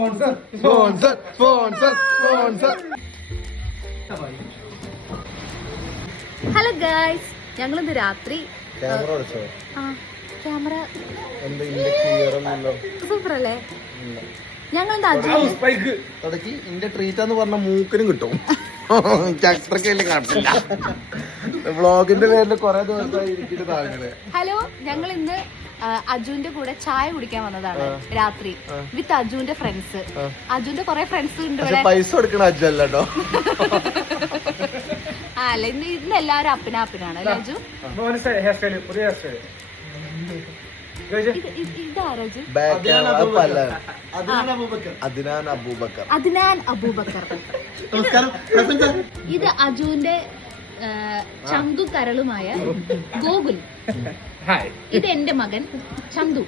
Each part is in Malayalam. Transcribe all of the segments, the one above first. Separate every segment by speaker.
Speaker 1: ഹലോ ഗായ്സ്, ഞങ്ങളിന്ന് രാത്രി ക്യാമറ സൂപ്പർ അല്ലേ? ഞങ്ങൾ
Speaker 2: എന്റെ ട്രീറ്റ് എന്ന് പറഞ്ഞ മൂക്കിനും കിട്ടും. അത്രക്കല്ലേ കാണില്ല. വ്ളോഗിന്റെ പേരിൽ കൊറേ ദിവസമായി.
Speaker 1: ഹലോ, ഞങ്ങൾ ഇന്ന് അജുവിന്റെ കൂടെ ചായ കുടിക്കാൻ വന്നതാണ് രാത്രി വിത്ത് അജുവിന്റെ ഫ്രണ്ട്സ്. അജുവിന്റെ കൊറേ ഫ്രണ്ട്സ് ഉണ്ട് ഇവിടെ.
Speaker 2: പൈസ കൊടുക്കണ അജു അല്ലോ.
Speaker 1: അല്ല, ഇന്ന് എല്ലാവരും അപ്പനാണ് അല്ലേ അജു? അദ്നാൻ അബൂബക്കർ. ഇത് അജുവിന്റെ ചന്തു കരളുമായ ഗോകുൽ. ഇത് എന്റെ മകൻ ചന്തു.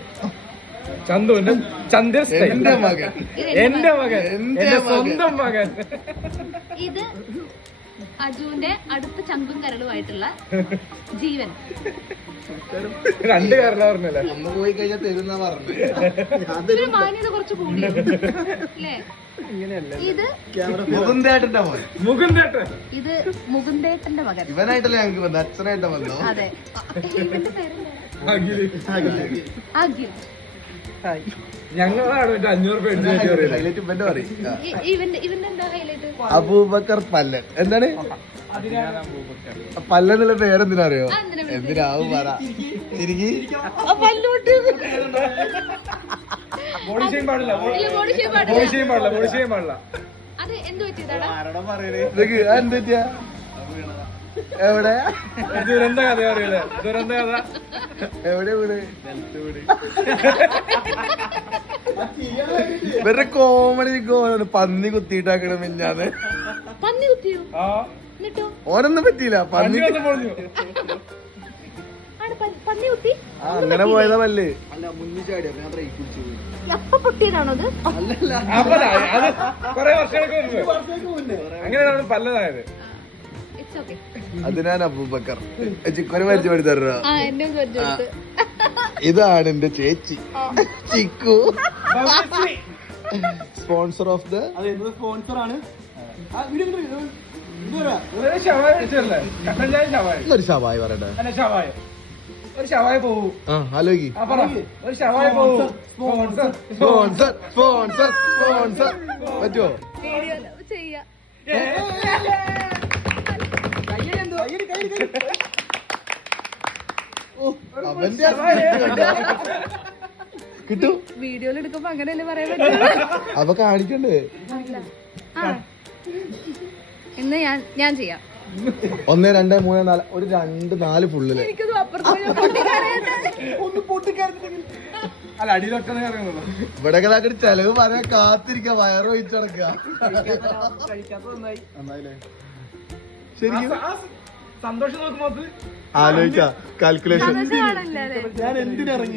Speaker 3: എന്റെ മകൻ, എന്റെ സ്വന്തം മകൻ.
Speaker 1: ഇത് അജുവിന്റെ അടുത്ത ചങ്കും കരളുമായിട്ടുള്ള ജീവൻ.
Speaker 3: രണ്ട് കരള പറഞ്ഞല്ലേ?
Speaker 2: ഒന്ന് പോയി കഴിഞ്ഞാൽ തരുന്ന പറഞ്ഞു.
Speaker 1: മാന്യത കുറച്ച് കൂടി അല്ലേ? ഇത്
Speaker 2: മുകുന്ദേട്ടന്റെ മോൻ.
Speaker 3: മുകുന്ദേട്ടൻ.
Speaker 1: ഇത് മുകുന്ദേട്ടന്റെ മകൻ.
Speaker 2: ഇവനായിട്ടല്ലേ ഞങ്ങൾക്ക് വന്നു, അച്ഛനായിട്ട് വന്നു.
Speaker 1: അതെ. ഇവന്റെ പേരെന്താ? അഖിൽ.
Speaker 3: ഞങ്ങളാണ് 500
Speaker 2: ഹൈലൈറ്റ് ഇവന്റെ പറയും.
Speaker 1: ഇവന്റെ എന്താ ഹൈലൈറ്റ്?
Speaker 2: അബൂബക്കർ പല്ലൻ. എന്താണ് പല്ലൻ എന്നുള്ള പേരെന്തിനാ അറിയോ? എന്തിനാവും പറ. എനിക്ക് എന്ത് പറ്റിയാ? എവിടെ
Speaker 3: ദുരന്ത കഥ അറിയില്ല. ദുരന്ത കഥ
Speaker 2: എവിടെ വീട്? ഇവരുടെ കോമഡി പന്നി കുത്തിയിട്ടാക്കണം മിഞ്ഞാന്ന്.
Speaker 1: പന്നി കുത്തിയോ?
Speaker 2: ഓനൊന്നും പറ്റിയില്ല. പന്നി
Speaker 1: പന്നി കുത്തി.
Speaker 2: അങ്ങനെ പോയതാ പല്ല്.
Speaker 1: എപ്പ പൊട്ടിയതാണോ അത്?
Speaker 3: കൊറേ വർഷങ്ങൾക്ക് മുൻപ് അങ്ങനെയാണ് പല്ലതായത്.
Speaker 2: അതിനാണ് അബൂബക്കർ. ചിക്കന് പരിചയപ്പെടുത്തി തരാ. ഇതാണ് എന്റെ ചേച്ചി Chikku. Sponsor of the
Speaker 4: sponsor ആണ്.
Speaker 2: ഒരു ശവായ പറയട്ടെ.
Speaker 3: ഒരു ശവായ പോവൂ.
Speaker 2: ആലോചി.
Speaker 3: ഒരു ശവായ പോവൂ.
Speaker 2: സ്പോൺസർ സ്പോൺസർ സ്പോൺസർ പറ്റുമോ?
Speaker 1: ചെയ്യാം.
Speaker 2: കിട്ടും.
Speaker 1: വീഡിയോയിൽ എടുക്കുമ്പോ അങ്ങനെയല്ലേ പറയാൻ പറ്റും.
Speaker 2: അപ്പൊ കാണിക്കണ്ടേ?
Speaker 1: ഇന്ന് ഞാൻ ചെയ്യാം.
Speaker 2: 1 2 3 4 ഒരു 2 4 ഫുള്ളില്.
Speaker 3: അല്ല, അടിയിലൊക്കെ
Speaker 2: ഇവിടെ ചെലവ് പറയാൻ കാത്തിരിക്ക. വയറ് ഒഴിച്ചടക്ക. ശരിക്കും
Speaker 3: സന്തോഷം നോക്കുമ്പോ
Speaker 2: ആലോചിക്ക. കാൽക്കുലേഷൻ.
Speaker 4: ഞാൻ എന്തിനിറങ്ങി?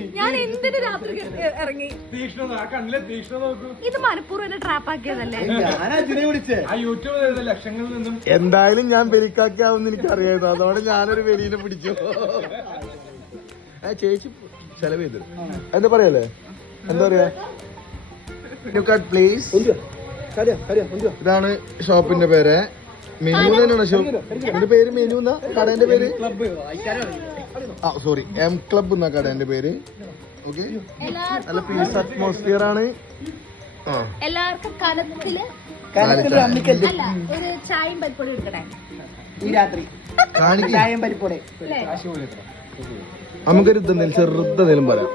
Speaker 3: തീക്ഷ്ണത, കണ്ണിലെ തീക്ഷ്ണത നോക്കൂ.
Speaker 1: ഇത് മനഃപൂർവ്വം ട്രാപ്പ് ആക്കിയതല്ലേ?
Speaker 4: ഞാൻ അജിനെ വിളിച്ചേ.
Speaker 3: ആ യൂട്യൂബ് ലക്ഷങ്ങളിൽ നിന്നും
Speaker 2: എന്തായാലും ഞാൻ ബലിക്കാക്കാവുന്ന എനിക്ക് അറിയായിരുന്നു. അതോടെ ഞാനൊരു വെലീനെ പിടിച്ചു. ചേച്ചി ചെലവ് ചെയ്തു. എന്താ പറയല്ലേ? എന്താ പറയാ? പ്ലീസ്. ഇതാണ് ഷോപ്പിന്റെ പേര്. മെനു തന്നെയാണ് ഷോപ്പ്. എന്റെ പേര് മെനു എന്നാ കടേന്റെ പേര്? സോറി, എം ക്ലബ് എന്നാ കടേന്റെ പേര്. ഓക്കെ, നല്ല പീസ് അറ്റ്മോസ്ഫിയർ ആണ്.
Speaker 1: എല്ലാവർക്കും കലത്തില് അല്ല, ഒരു ചായയും പരിപ്പൊടി എടുക്കണേ
Speaker 4: ഈ രാത്രി. ചായയും പരിപ്പോടെ.
Speaker 2: നമുക്കൊരു ചെറുതെന്തെങ്കിലും പറയാം.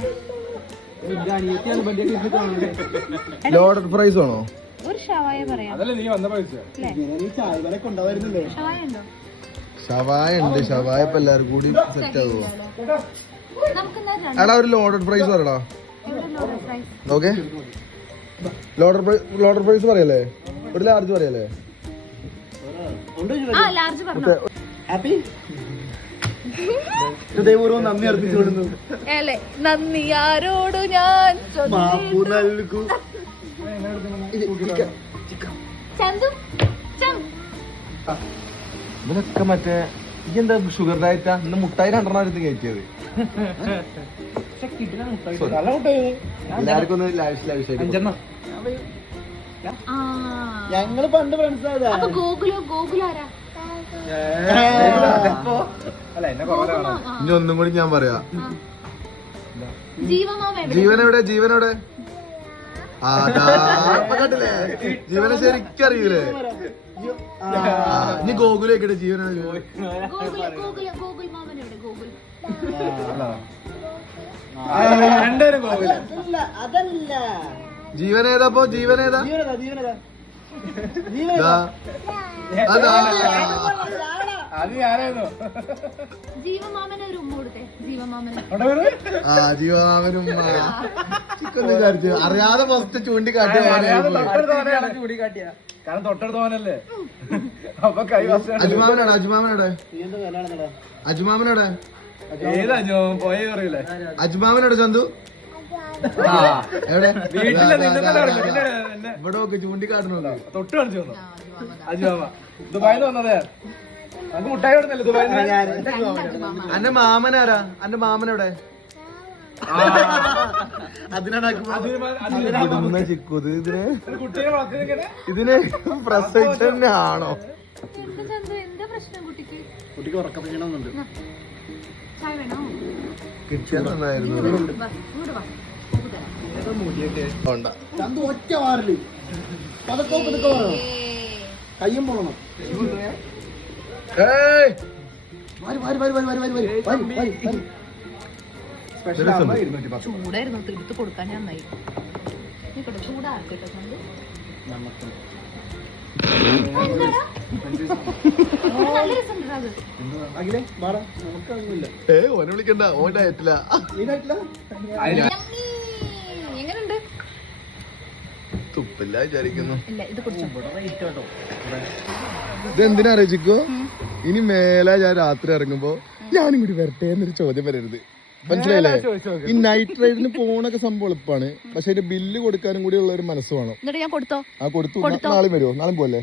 Speaker 2: ലോഡഡ് പ്രൈസ് ആണോ?
Speaker 1: ഒരു ഷവായ പറയാം.
Speaker 3: അതല്ലേ നീ വന്ന പൈസ.
Speaker 4: ചായകളെ കൊണ്ടുവരുന്നില്ലേ?
Speaker 2: ഷവായ ഉണ്ട്. ഷവായ ഇപ്പൊ എല്ലാവരും കൂടി സെറ്റ് ആകുമോ? എടാ, ഒരു ലോഡഡ് പ്രൈസ് പറയടാ. ഓക്കെ, ലോഡഡ് പ്രൈസ് പറയല്ലേ? ഒരു ലാർജ് പറയല്ലേ?
Speaker 4: ഹാപ്പി. ഹൃദയപൂർവ്വം നന്ദി അർപ്പിച്ചുകൊടുന്നു.
Speaker 1: നന്ദി ആരോട് ഞാൻ
Speaker 2: മാപ്പു നൽകൂ. ഇവനൊക്കെ മറ്റേ ഇതെന്താ ഷുഗർ ഡയറ്റാ? ഇന്ന് മുട്ടായി 2 കയറ്റിയത്.
Speaker 3: നല്ല മുട്ടായി
Speaker 2: എല്ലാവർക്കും ഒന്ന് ലാവിഷായിട്ട്
Speaker 3: അഞ്ചെണ്ണം
Speaker 1: ആ
Speaker 4: ഞങ്ങള് പണ്ട് ഫ്രണ്ട്സ്
Speaker 1: അപ്പൊ ഗോകുലോ ആരാ
Speaker 3: അല്ല എന്നെ കൊറേ കാണാം
Speaker 1: ആ.
Speaker 2: ഇനി ഒന്നും കൂടി ഞാൻ പറയാ
Speaker 1: ആ. ജീവമാമ എവിടെ?
Speaker 2: ജീവനെവിടെ അപ്പൊ കണ്ടില്ലേ ജീവനെ ശരിക്കും അറിയൂലേ ഇനി ഗോകുലേക്കിട്ട് ജീവനാണ്
Speaker 1: ഗോകുൽ മാമൻ എവിടെ? ഗോകുൽ
Speaker 3: രണ്ടുപേരും പോകില്ല
Speaker 4: അതല്ല
Speaker 2: ജീവനേതാ ജീവനേതാ
Speaker 4: ജീവനതാ
Speaker 2: ദാ. അതാ
Speaker 3: അത് ഞാനായിരുന്നു
Speaker 1: ജീവമാമനെ ഒരു ഉമ്മ കൊടുത്തേ. ജീവമാമന്
Speaker 3: അവിടെ വരൂ.
Speaker 2: ആ ജീവമാമനും ചിക്കൊന്നും വിചാരിച്ചു അറിയാതെ ഫസ്റ്റ് ചൂണ്ടിക്കാട്ടി
Speaker 3: അറിയാതെ തൊട്ടടുത്തവനെയാണ് ചൂണ്ടിക്കാട്ടിയ കാരണം തൊട്ടടുത്തവനല്ലേ അപ്പൊ കൈ
Speaker 2: അജുമാമനോടെ അജുമാമനോടെ
Speaker 3: ഏതാ പോയേ അറിയില്ലേ
Speaker 2: അജുമാമനോടെ ചന്തു എവിടെ
Speaker 3: വീട്ടിലെ നിന്നെ അറിയില്ല പിന്നെ എന്നെ
Speaker 2: ഇവിടെ ഒക്കെ ചൂണ്ടിക്കാട്ടണല്ലോ
Speaker 3: തൊട്ട് കാണിച്ചു തന്നു അജുമാമ ദുബായിന്ന് വന്നതേ നമുക്ക് മുട്ടായി കൊടുത്തല്ലേ ദുബായിന്ന്
Speaker 2: അന്റെ മാമനാരാ അന്റെ മാമനെവിടെ ഇതിനെ ചിക്കുത്
Speaker 3: കുട്ടിയെ വളർത്തിങ്ങനെ
Speaker 2: ഇതിന് പ്രസവിച്ചോ
Speaker 1: എന്താ ചന്തു? എന്താ പ്രശ്നം കുട്ടിക്ക്?
Speaker 4: കുട്ടിക്ക് ഉറക്കം ചെയ്യണമെന്നുണ്ട്
Speaker 1: ചായ വേണോ?
Speaker 2: കിട്ടിയാൽ നന്നായിരുന്നു
Speaker 1: ഇങ്ങോട്ട് വാ. ഇത് തരാം.
Speaker 2: വേണ്ട.
Speaker 4: ചന്തു ഒറ്റ മാറില് പതുക്കെ മാറണം കയ്യും പോകണം
Speaker 2: ഏയ്!
Speaker 3: സ്പെഷ്യൽ ആകുമ്പോ 210
Speaker 1: ചൂടായിരുന്നു തീർത്ത് കൊടുക്കാൻ ഞാൻ നന്നായി. നിക്കട്ടെ, ചൂടാക്കട്ടെ ചന്തു. എന്താടാ? നല്ല രസമുണ്ടെടാ അത്.
Speaker 4: അഖിലേ വാടാ നമുക്കൊന്നുമില്ല
Speaker 2: ഓനെ വിളിക്കണ്ട ഓൻ ഡയറ്റില്ല
Speaker 4: നീനായിട്ടില്ല
Speaker 1: Yummy. എങ്ങനുണ്ട്?
Speaker 2: തുപ്പില്ല വിചാരിക്കുന്നു
Speaker 1: ഇല്ല ഇത് കുടിച്ചോ.
Speaker 2: ഇതെന്തിനാ അറിയിച്ചിക്കോ ഇനി മേലെ ഞാൻ രാത്രി ഇറങ്ങുമ്പോ ഞാനും കൂടി വരട്ടെ എന്നൊരു ചോദ്യം വരരുത് മനസ്സിലായില്ലേ ഈ നൈറ്റ് റൈഡിന് പോണൊക്കെ സംഭവം എളുപ്പമാണ് പക്ഷെ അതിന്റെ ബില്ല് കൊടുക്കാനും കൂടി ഉള്ള ഒരു മനസ്സ് വേണം
Speaker 1: എന്നിട്ട് ഞാൻ കൊടുത്തോ?
Speaker 2: ആ കൊടുത്തു നാളെ വരുമോ നാളെ പോലെ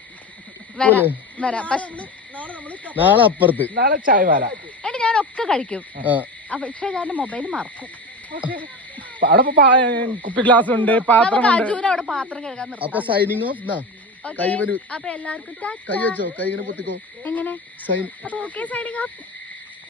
Speaker 1: വരാം പക്ഷെ
Speaker 2: നാളെ അപ്പുറത്ത്
Speaker 3: നാളെ ചായ വാല
Speaker 1: എന്നിട്ട് ഞാൻ ഒക്കെ കഴിക്കും.
Speaker 2: ആ
Speaker 1: പക്ഷെ ഞാൻ മൊബൈൽ മറക്കും.
Speaker 3: അവിടെ കുപ്പി ഗ്ലാസ് ഉണ്ട് പാത്രം
Speaker 1: നമുക്ക്
Speaker 3: ഉണ്ട്
Speaker 1: അജുവിനെ അവിടെ പാത്രം കഴുകാൻ
Speaker 2: അപ്പൊ
Speaker 1: നിർത്താം.
Speaker 2: Signing off
Speaker 1: Okay?
Speaker 2: കൈ വരൂ
Speaker 1: അപ്പൊ എല്ലാവർക്കും ടാറ്റാ.
Speaker 2: കൈ വെച്ചോ കൈ ഇങ്ങനെ പൊത്തിക്കോ
Speaker 1: എങ്ങനെ?
Speaker 2: സൈൻ
Speaker 1: അപ്പൊ ഓക്കെ സൈനിങ് ഓഫ്.